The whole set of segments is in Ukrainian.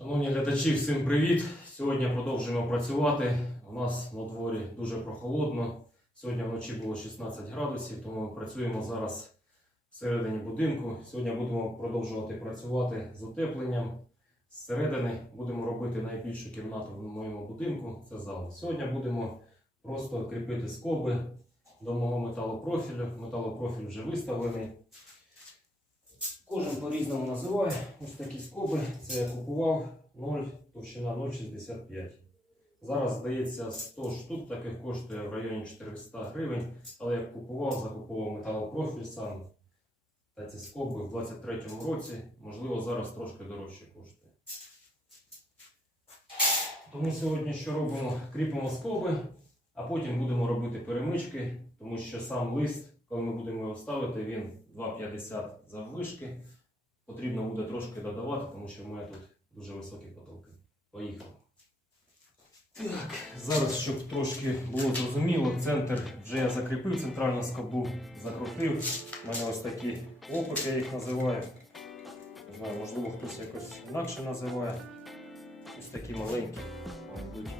Шановні глядачі, всім привіт! Сьогодні продовжуємо працювати. У нас на дворі дуже прохолодно. Сьогодні вночі було 16 градусів, тому ми працюємо зараз всередині будинку. Сьогодні будемо продовжувати працювати з утепленням. Зсередини будемо робити найбільшу кімнату в моєму будинку це зал. Сьогодні будемо просто кріпити скоби до мого металопрофілю. Металопрофіль вже виставлений. Кожен по-різному називає ось такі скоби. Це я купував 0, товщина 0,65. Зараз, здається, 100 штук таких коштує в районі 400 гривень. Але я купував, закуповував металопрофіль сам. Та ці скоби в 23-му році, можливо, зараз трошки дорожче коштує. Тому сьогодні що робимо? Кріпимо скоби, а потім будемо робити перемички, тому що сам лист, коли ми будемо його ставити, він 2,50 заввишки. Потрібно буде трошки додавати, тому що в мене тут дуже високі потолки. Поїхали. Так, зараз, щоб трошки було зрозуміло, центр вже я закріпив, центральну скобу закрутив. У мене ось такі опики, я їх називаю. Не знаю, можливо, хтось якось інакше називає. Ось такі маленькі. мабуть,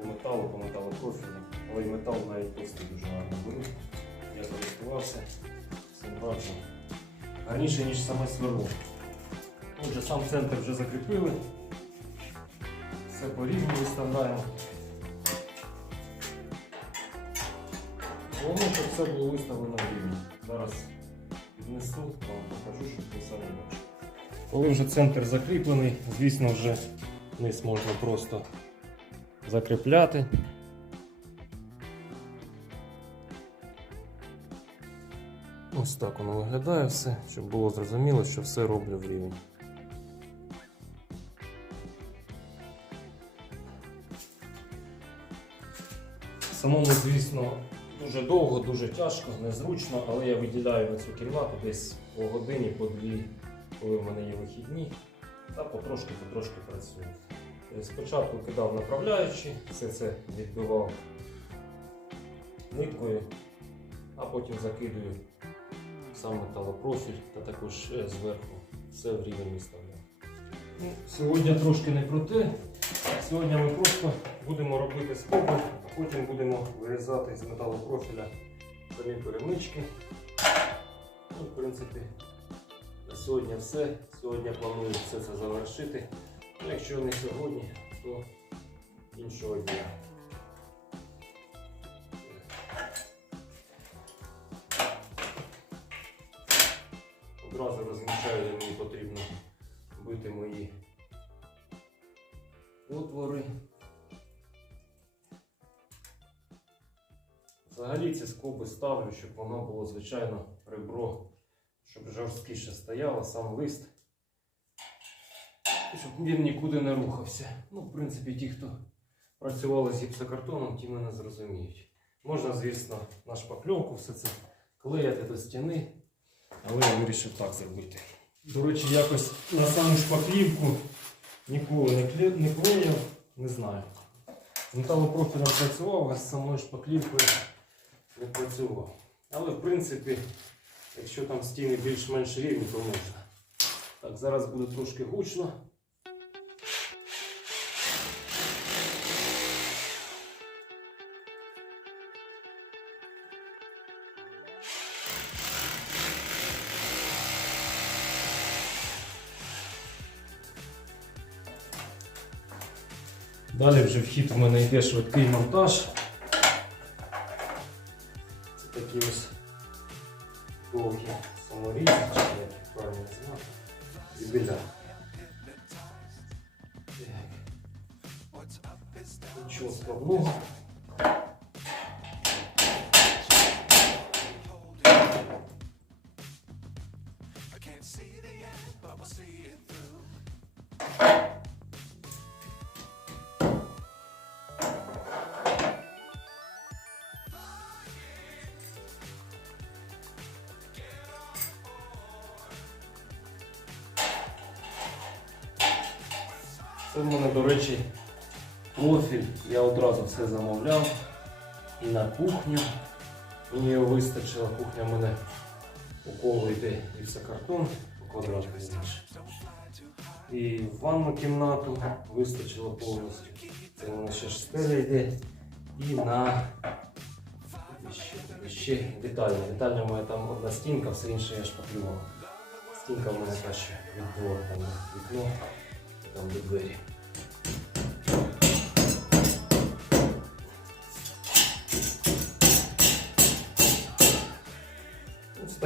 По металу, по металопрофілю. Але й метал навіть просто дуже гарно беруть. Я користувався раджу. Гарніше, ніж саме сверло. Отже, сам центр вже закріпили. Все по-різному виставляємо. Головне, щоб все було виставлено в рівні. Зараз піднесу, вам покажу, щоб ви самі бачили. Коли вже центр закріплений, звісно, вже низ можна просто закріпляти. Ось так воно виглядає все, щоб було зрозуміло, що все роблю в рівень. Самому, звісно, дуже довго, дуже тяжко, незручно, але я виділяю на цю кімнату десь по годині, по дві, коли в мене є вихідні, та потрошки-потрошки працюю. Е, Спочатку кидав направляючи, все це відбивав ниткою, а потім закидую сам металопрофіль та також е, зверху все в рівень виставляю. Ну, сьогодні трошки не про те. Сьогодні ми просто будемо робити скоби, а потім будемо вирізати з металопрофіля самі перемички. Ну, в принципі, на сьогодні все. Сьогодні планую все це завершити. Ну, якщо не сьогодні, то іншого дня. Отвори. Взагалі ці скоби ставлю, щоб воно було, звичайно, ребро, щоб жорсткіше стояло, сам лист. І щоб він нікуди не рухався. Ну, в принципі, ті, хто працювали з гіпсокартоном, ті мене зрозуміють. Можна, звісно, на шпакльовку все це клеяти до стіни, але я вирішив так зробити. До речі, якось на саму шпаклівку ніколи не, не клеїв, не знаю. З металопрофілем працював, а з самою шпаклівкою не працював. Але в принципі, якщо там стіни більш-менш рівні, то можна. Так, зараз буде трошки гучно. Далі вже вхід у мене йде швидкий монтаж. В мене, до речі, профіль. Я одразу все замовляв. І на кухню. Мені його вистачило. Кухня в мене у коло йде гіпсокартон по квадрату. І в ванну кімнату вистачило повністю. Це у нас ще ж йде. І на ще, ще детальня. Детальня моя там одна стінка, все інше я шпаклював. Стінка в мене та ще відбор, там вікно, там де двері.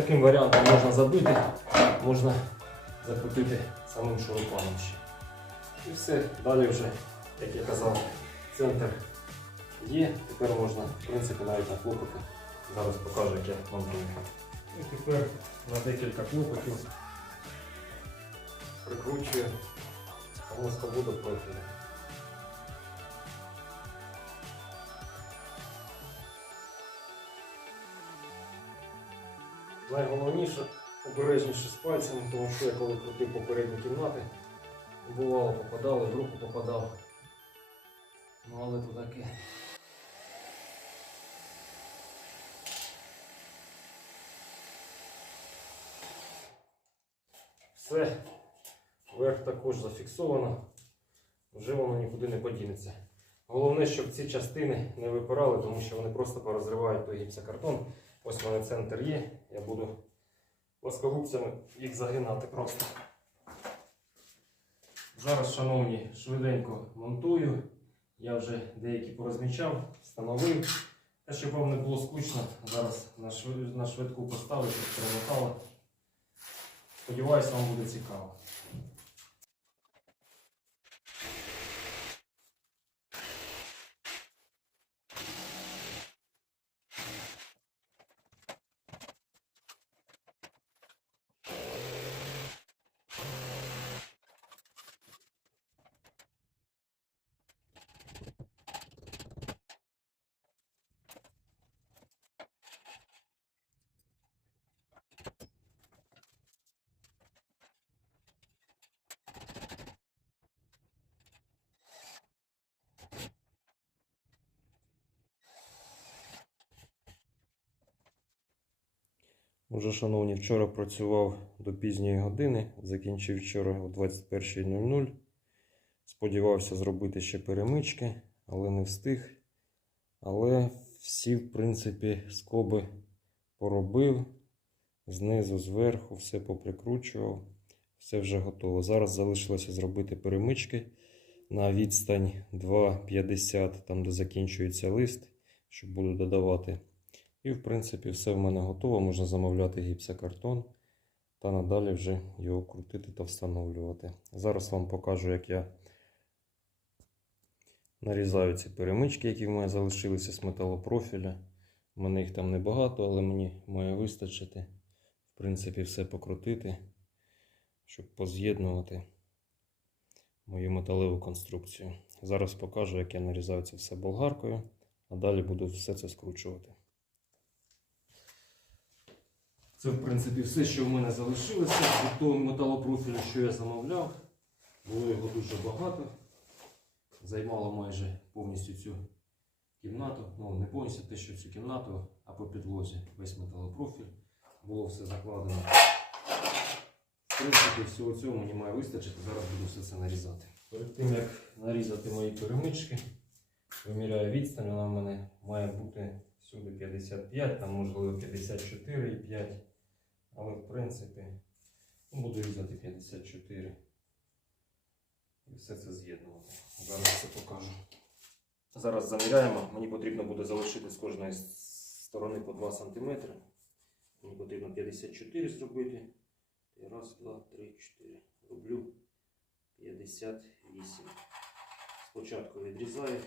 Таким варіантом можна забити, можна закрутити самим шурупаном ще. І все, далі вже, як я казав, центр є, тепер можна, в принципі, навіть нахлопити. Зараз покажу, як я монтую. І тепер на декілька клопотів прикручую саму до профілю. Найголовніше обережніше з пальцями, тому що я коли крутив попередні кімнати, бувало попадало, в руку попадав. Ну але то таке. Все, верх також зафіксовано, вже воно нікуди не подінеться. Головне, щоб ці частини не випирали, тому що вони просто порозривають той гіпсокартон. Ось в мене центр є, я буду плоскогубцями їх загинати просто. Зараз, шановні, швиденько монтую. Я вже деякі порозмічав, встановив. Та щоб вам не було скучно, зараз на швидку поставлю, щоб перемотало. Сподіваюсь, вам буде цікаво. Уже, шановні, вчора працював до пізньої години, закінчив вчора о 21.00. Сподівався зробити ще перемички, але не встиг. Але всі, в принципі, скоби поробив. Знизу, зверху, все поприкручував. Все вже готово. Зараз залишилося зробити перемички на відстань 2,50, там де закінчується лист, що буду додавати. І, в принципі, все в мене готово. Можна замовляти гіпсокартон та надалі вже його крутити та встановлювати. Зараз вам покажу, як я нарізаю ці перемички, які в мене залишилися з металопрофіля. У мене їх там небагато, але мені має вистачити. В принципі, все покрутити, щоб поз'єднувати мою металеву конструкцію. Зараз покажу, як я нарізаю це все болгаркою, а далі буду все це скручувати. Це, в принципі, все, що в мене залишилося від того металопрофілю, що я замовляв. Було його дуже багато. Займало майже повністю цю кімнату. Ну, не повністю те, що цю кімнату, а по підлозі весь металопрофіль. Було все закладено. В принципі, всього цього мені має вистачити. Зараз буду все це нарізати. Перед тим, як нарізати мої перемички, виміряю відстань, вона в мене має бути всюди 55, там можливо 54,5. Але в принципі ну, буду різати 54. І все це з'єднувати. Зараз все покажу. Зараз заміряємо. Мені потрібно буде залишити з кожної сторони по 2 см. Мені потрібно 54 зробити. І раз, два, три, чотири. Роблю 58. Спочатку відрізаю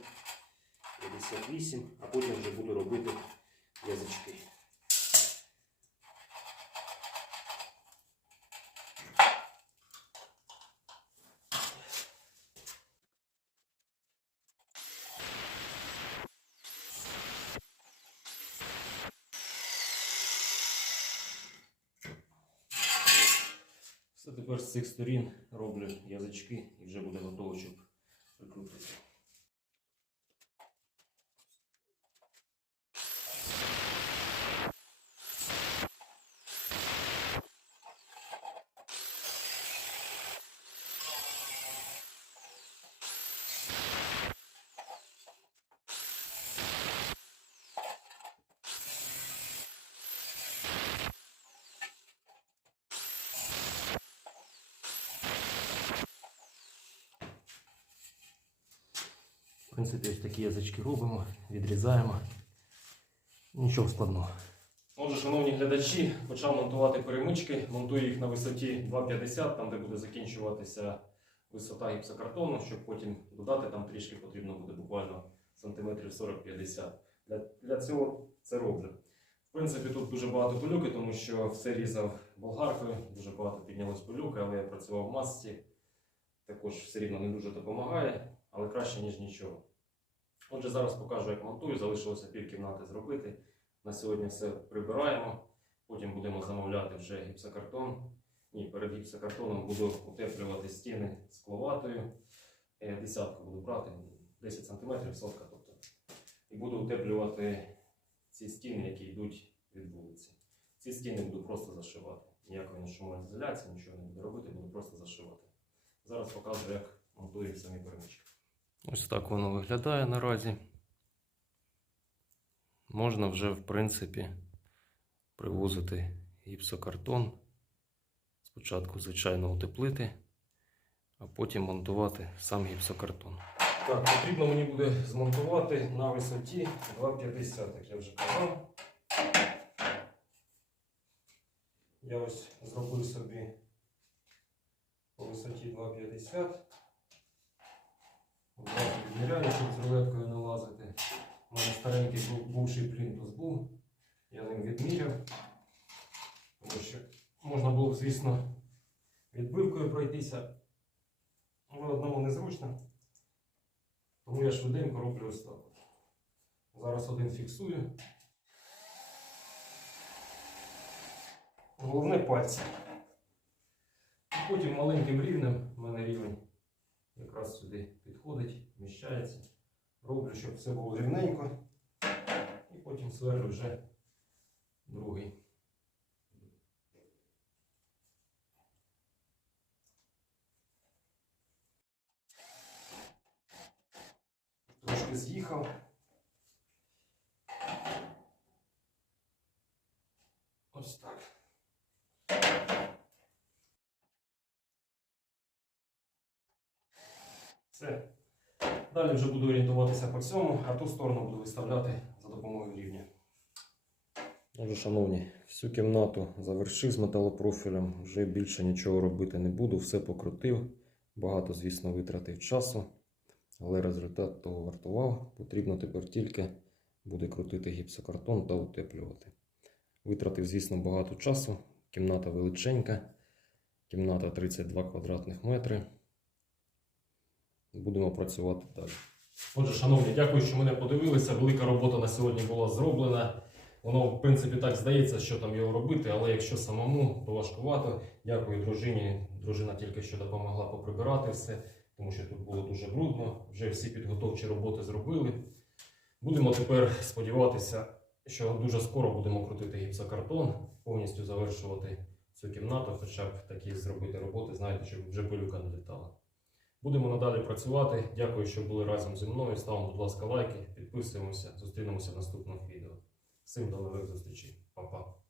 58, а потім вже буду робити язички. Тепер з цих сторін роблю язички і вже буде готово, щоб прикрутити. Принципі, ось такі язички робимо, відрізаємо. Нічого складного. Отже, шановні глядачі, почав монтувати перемички. Монтую їх на висоті 2,50, там де буде закінчуватися висота гіпсокартону, щоб потім додати там трішки потрібно буде буквально сантиметрів 40-50. Для, для цього це роблю. В принципі, тут дуже багато пилюки, тому що все різав болгаркою, дуже багато піднялось пилюки, але я працював в масці. Також все рівно не дуже допомагає, але краще, ніж нічого. Отже, зараз покажу, як монтую. Залишилося пів кімнати зробити. На сьогодні все прибираємо. Потім будемо замовляти вже гіпсокартон. Ні, перед гіпсокартоном буду утеплювати стіни скловатою. Е, Десятку буду брати, 10 см сотка. Тобто. І буду утеплювати ці стіни, які йдуть від вулиці. Ці стіни буду просто зашивати. Ніякої не шумоізоляції, нічого не буду робити, буду просто зашивати. Зараз покажу, як монтую самі перемички. Ось так воно виглядає наразі. Можна вже, в принципі, привозити гіпсокартон. Спочатку, звичайно, утеплити, а потім монтувати сам гіпсокартон. Так, потрібно мені буде змонтувати на висоті 2,50, як я вже казав. Я ось зробив собі по висоті 2,50. Відміряю, щоб з рулеткою не лазити. У мене старенький був, бувший плінтус був. Я ним відміряв. Тому що можна було звісно, відбивкою пройтися. Але одному незручно. Тому я швиденько роблю ось так. Зараз один фіксую. Головне пальці. Потім маленьким рівнем, у мене рівень якраз сюди підходить, вміщається. Роблю, щоб все було рівненько. І потім сверлю вже другий. Трошки з'їхав. Ось так. Все. Далі вже буду орієнтуватися по цьому, а ту сторону буду виставляти за допомогою рівня. Отже, шановні, всю кімнату завершив з металопрофілем, вже більше нічого робити не буду, все покрутив. Багато, звісно, витратив часу, але результат того вартував. Потрібно тепер тільки буде крутити гіпсокартон та утеплювати. Витратив, звісно, багато часу. Кімната величенька, кімната 32 квадратних метри. Будемо працювати далі. Отже, шановні, дякую, що мене подивилися. Велика робота на сьогодні була зроблена. Воно, в принципі, так здається, що там його робити, але якщо самому, то важкувато. Дякую дружині. Дружина тільки що допомогла поприбирати все, тому що тут було дуже брудно. Вже всі підготовчі роботи зробили. Будемо тепер сподіватися, що дуже скоро будемо крутити гіпсокартон, повністю завершувати цю кімнату, хоча б такі зробити роботи, знаєте, щоб вже пилюка не літала. Будемо надалі працювати. Дякую, що були разом зі мною. Ставимо, будь ласка, лайки, підписуємося, зустрінемося в наступних відео. Всім до нових зустрічей. Па-па.